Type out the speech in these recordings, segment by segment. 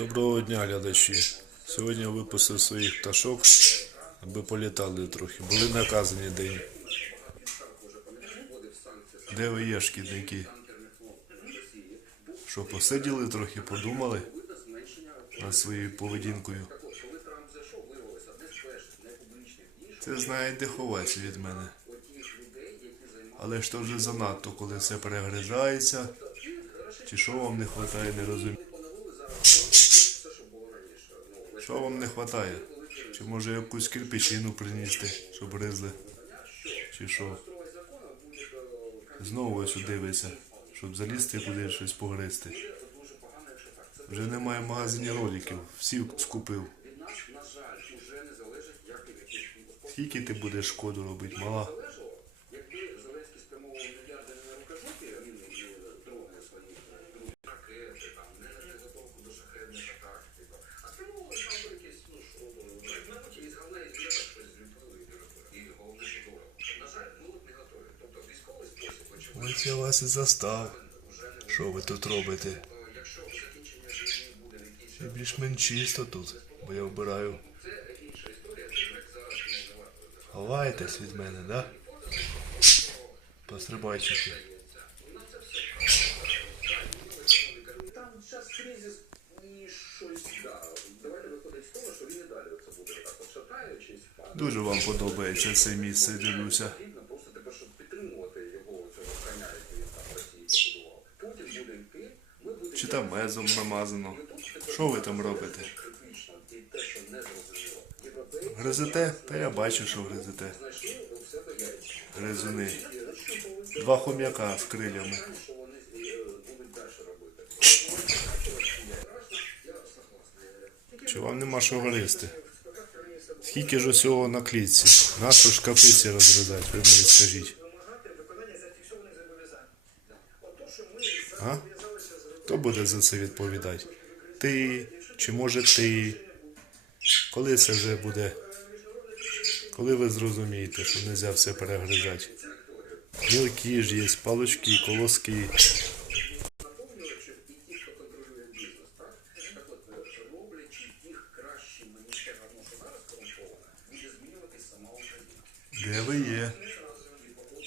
Доброго дня, глядачі. Сьогодні я випустив своїх пташок, аби політали трохи. Були наказані день. Де ви є, шкідники? Що, посиділи трохи, подумали над своєю поведінкою? Це знаєте, ховайся від мене. Але ж то вже занадто, коли все перегризається. Чи що вам не вистачає, не розумію. Що вам не вистачає? Чи може якусь кирпичину принести, щоб ризли? Чи що? Знову ось дивиться, щоб залізти куди щось погризти. Вже немає в магазині роликів, всі скупив. Скільки ти будеш шкоду робити, мала? Я вас і застав. Що ви тут робите? в більш-менш чисто тут, бо я вбираю. Ховаєтесь від мене, да? Пострибайчики. І і. Дуже вам подобається це місце, дивлюся. Там мезом намазано? Що ви там робите? Гризете? Та я бачу, що гризете. Гризуни. Два хом'яка з крилями. Чи вам нема що гризти? Скільки ж усього на клітці? Нашу шкафиці розгризати, ви мені скажіть. А? Хто буде за це відповідати? Ти? Чи може ти? Коли це вже буде? Коли ви зрозумієте, що не можна все перегризати? Мілкі ж є, палочки, колоски. наповнювачів і ті, хто контролює бізнес, так? Так от, е, роблячи їх кращими, ніж те гарно, що зараз корумповане, буде змінюватись сама Україна. Де ви є?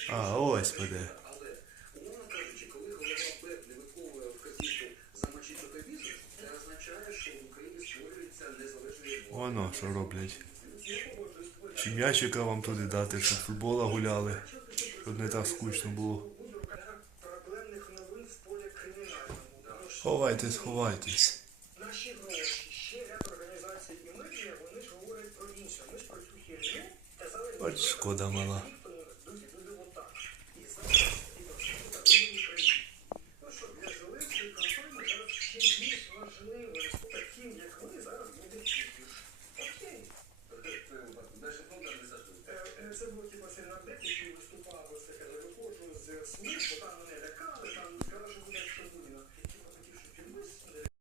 А, ось ви де. Але, умовно кажучи, коли голова Б не виконує вказівку замочити той бізнес, це означає, що в Україні створюється незалежний блок. Воно що роблять. Чи м'ячика вам туди дати, щоб футбола гуляли, щоб не так скучно було. Ховайтесь, ховайтесь. наші гроші, ще ряд організацій і медіа, вони ж говорять про інше. Ми ж про цю херню казали шкода мала.